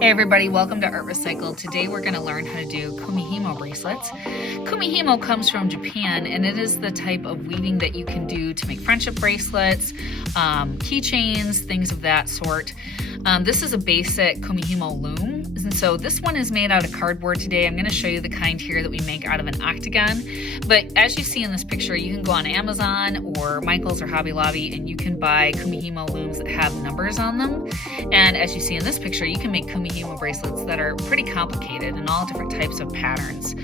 Hey everybody, welcome to Art Recycled. Today we're going to learn how to do Kumihimo bracelets. Kumihimo comes from Japan, and it is the type of weaving that you can do to make friendship bracelets, keychains, things of that sort. This is a basic Kumihimo loom, and so this one is made out of cardboard today. I'm going to show you the kind here that we make out of an octagon, but as you see in this picture, you can go on Amazon or Michael's or Hobby Lobby and you can buy Kumihimo looms that have numbers on them. And as you see in this picture, you can make Kumihimo bracelets that are pretty complicated and all different types of patterns.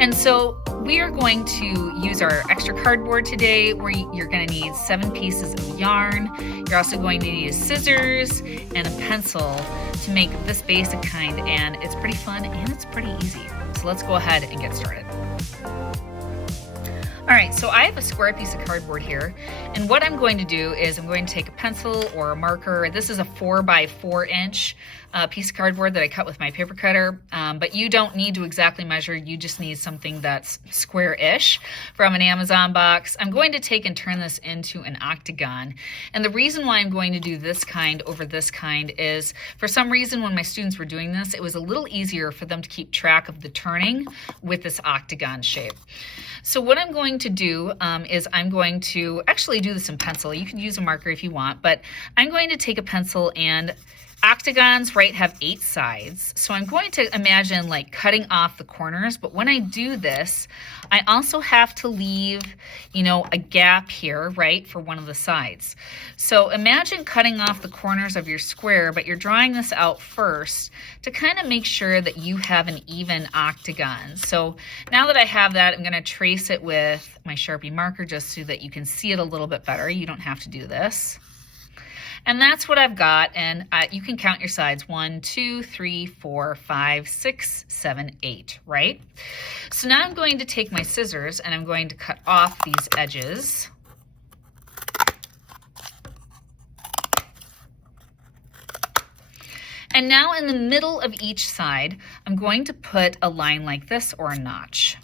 And so we are going to use our extra cardboard today, where you're going to need 7 pieces of yarn. You're also going to need scissors and a pencil to make this basic kind, and it's pretty fun and it's pretty easy. So let's go ahead and get started. All right, so I have a square piece of cardboard here, and what I'm going to do is I'm going to take a pencil or a marker. This is a 4 by 4 inch piece of cardboard that I cut with my paper cutter, but you don't need to exactly measure. You just need something that's square-ish from an Amazon box. I'm going to take and turn this into an octagon, and the reason why I'm going to do this kind over this kind is, for some reason when my students were doing this, it was a little easier for them to keep track of the turning with this octagon shape. So what I'm going to do is I'm going to actually do this in pencil. You can use a marker if you want, but I'm going to take a pencil, and octagons, right, have 8 sides. So I'm going to imagine like cutting off the corners, but when I do this, I also have to leave, a gap here, right, for one of the sides. So imagine cutting off the corners of your square, but you're drawing this out first to kind of make sure that you have an even octagon. So now that I have that, I'm going to trace it with my Sharpie marker just so that you can see it a little bit better. You don't have to do this. And that's what I've got, and you can count your sides, 1, 2, 3, 4, 5, 6, 7, 8, right? So now I'm going to take my scissors and I'm going to cut off these edges. And now in the middle of each side, I'm going to put a line like this, or a notch.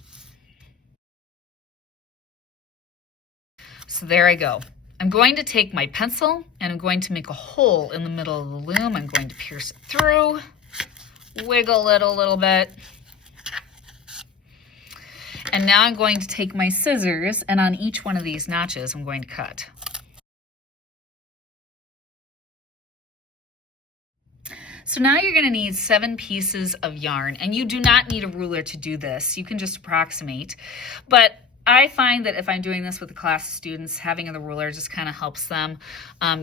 So there I go. I'm going to take my pencil and I'm going to make a hole in the middle of the loom. I'm going to pierce it through, wiggle it a little bit. And now I'm going to take my scissors, and on each one of these notches, I'm going to cut. So now you're going to need 7 pieces of yarn, and you do not need a ruler to do this. You can just approximate. But I find that if I'm doing this with a class of students, having the ruler just kind of helps them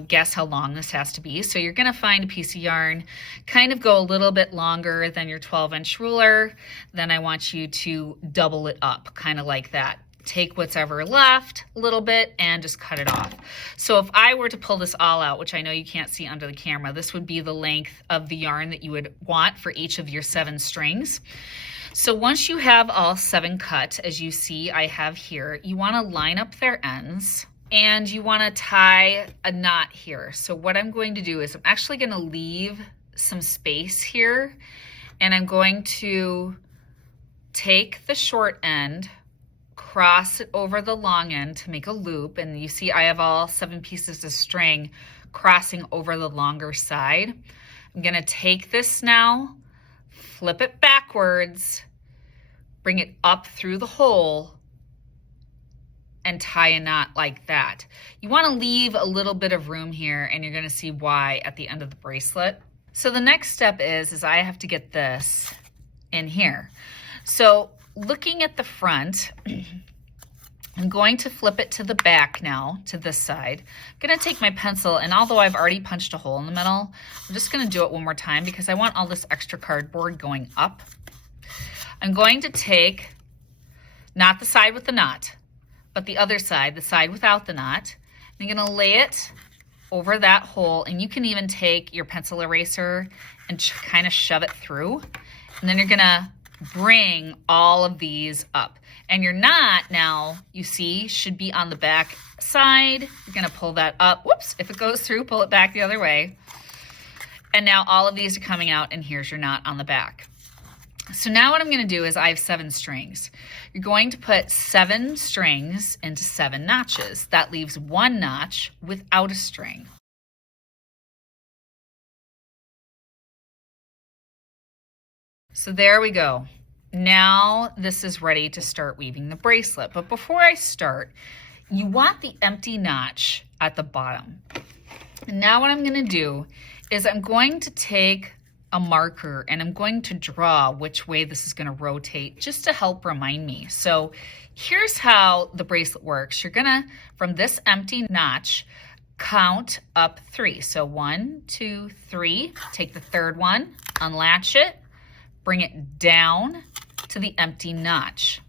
guess how long this has to be. So you're going to find a piece of yarn, kind of go a little bit longer than your 12-inch ruler. Then I want you to double it up, kind of like that. Take what's ever left a little bit and just cut it off. So if I were to pull this all out, which I know you can't see under the camera, this would be the length of the yarn that you would want for each of your 7 strings. So once you have all 7 cut, as you see I have here, you want to line up their ends and you want to tie a knot here. So what I'm going to do is I'm actually going to leave some space here, and I'm going to take the short end, cross it over the long end to make a loop, and you see I have all 7 pieces of string crossing over the longer side. I'm going to take this now, flip it backwards, bring it up through the hole, and tie a knot like that. You want to leave a little bit of room here, and you're going to see why at the end of the bracelet. So the next step is I have to get this in here. So looking at the front, I'm going to flip it to the back now, to this side. I'm going to take my pencil, and although I've already punched a hole in the middle, I'm just going to do it one more time because I want all this extra cardboard going up. I'm going to take, not the side with the knot, but the other side, the side without the knot. I'm going to lay it over that hole, and you can even take your pencil eraser and kind of shove it through. And then you're going to bring all of these up. And your knot now, you see, should be on the back side. You're going to pull that up. Whoops, if it goes through, pull it back the other way. And now all of these are coming out, and here's your knot on the back. So now what I'm going to do is I have 7 strings. You're going to put 7 strings into 7 notches. That leaves 1 notch without a string. So there we go. Now this is ready to start weaving the bracelet. But before I start, you want the empty notch at the bottom. And now what I'm going to do is I'm going to take a marker and I'm going to draw which way this is going to rotate just to help remind me. So here's how the bracelet works. You're going to, from this empty notch, count up 3. So 1, 2, 3. Take the third one, unlatch it, bring it down to the empty notch.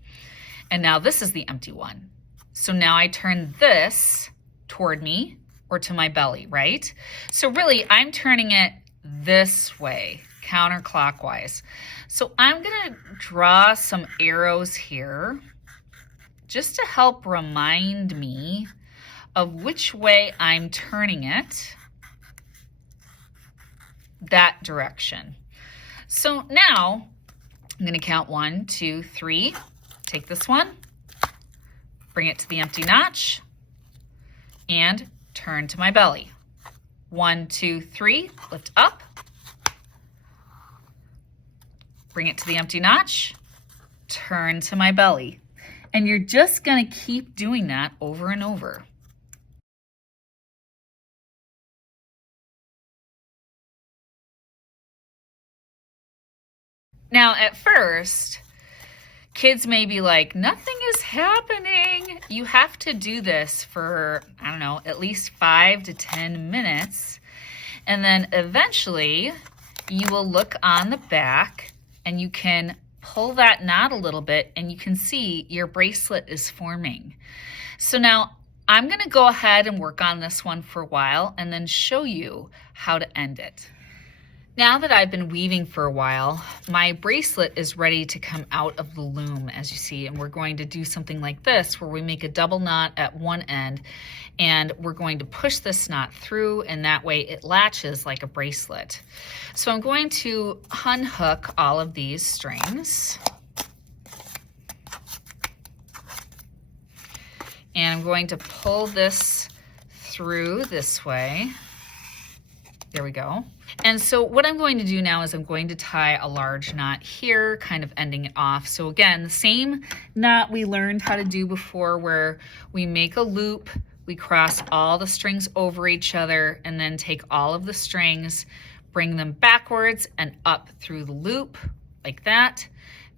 And now this is the empty one. So now I turn this toward me or to my belly, right? So really I'm turning it this way, counterclockwise. So I'm gonna draw some arrows here just to help remind me of which way I'm turning it, that direction. So now I'm going to count 1, 2, 3. Take this one, bring it to the empty notch, and turn to my belly. 1, 2, 3, lift up, bring it to the empty notch, turn to my belly. And you're just going to keep doing that over and over. Now, at first, kids may be like, nothing is happening. You have to do this for, I don't know, at least 5 to 10 minutes. And then eventually, you will look on the back and you can pull that knot a little bit and you can see your bracelet is forming. So now, I'm going to go ahead and work on this one for a while and then show you how to end it. Now that I've been weaving for a while, my bracelet is ready to come out of the loom, as you see, and we're going to do something like this where we make a double knot at one end and we're going to push this knot through, and that way it latches like a bracelet. So I'm going to unhook all of these strings and I'm going to pull this through this way. There we go. And so what I'm going to do now is I'm going to tie a large knot here, kind of ending it off. So again, the same knot we learned how to do before, where we make a loop, we cross all the strings over each other, and then take all of the strings, bring them backwards and up through the loop like that.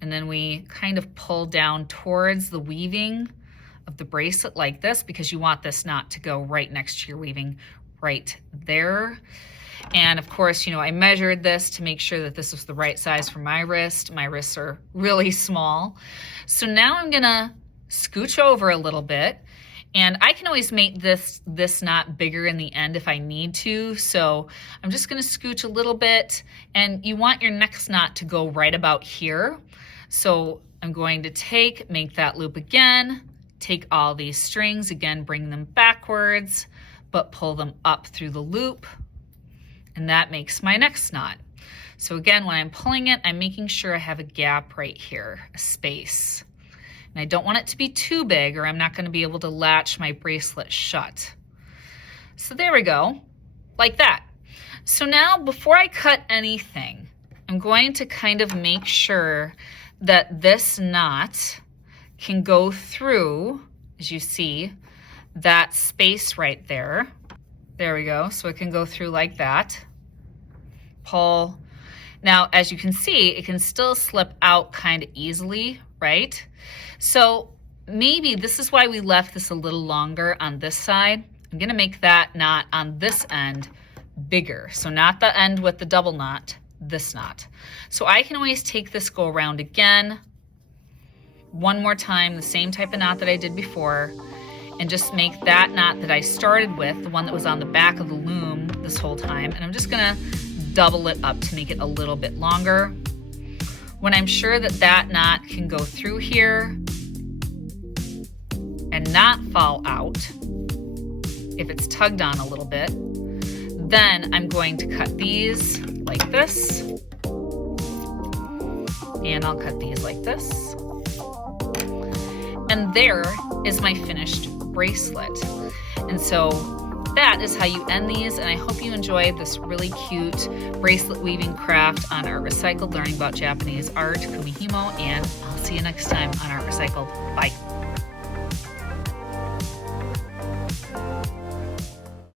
And then we kind of pull down towards the weaving of the bracelet like this, because you want this knot to go right next to your weaving right there. And of course, you know, I measured this to make sure that this was the right size for my wrist. My wrists are really small. So now I'm gonna scooch over a little bit, and I can always make this knot bigger in the end if I need to. So I'm just gonna scooch a little bit, and you want your next knot to go right about here. So I'm going to make that loop again, take all these strings, again, bring them backwards, but pull them up through the loop. And that makes my next knot. So again, when I'm pulling it, I'm making sure I have a gap right here, a space. And I don't want it to be too big or I'm not going to be able to latch my bracelet shut. So there we go, like that. So now before I cut anything, I'm going to kind of make sure that this knot can go through, as you see, that space right there. There we go. So it can go through like that. Pull. Now, as you can see, it can still slip out kind of easily, right? So maybe this is why we left this a little longer on this side. I'm going to make that knot on this end bigger. So not the end with the double knot, this knot. So I can always take this, go around again, one more time, the same type of knot that I did before, and just make that knot that I started with, the one that was on the back of the loom this whole time, and I'm just gonna double it up to make it a little bit longer. When I'm sure that that knot can go through here and not fall out, if it's tugged on a little bit, then I'm going to cut these like this, and I'll cut these like this. And there is my finished bracelet. And so that is how you end these, and I hope you enjoyed this really cute bracelet weaving craft on Art Recycled, learning about Japanese art, Kumihimo, and I'll see you next time on Art Recycled. Bye.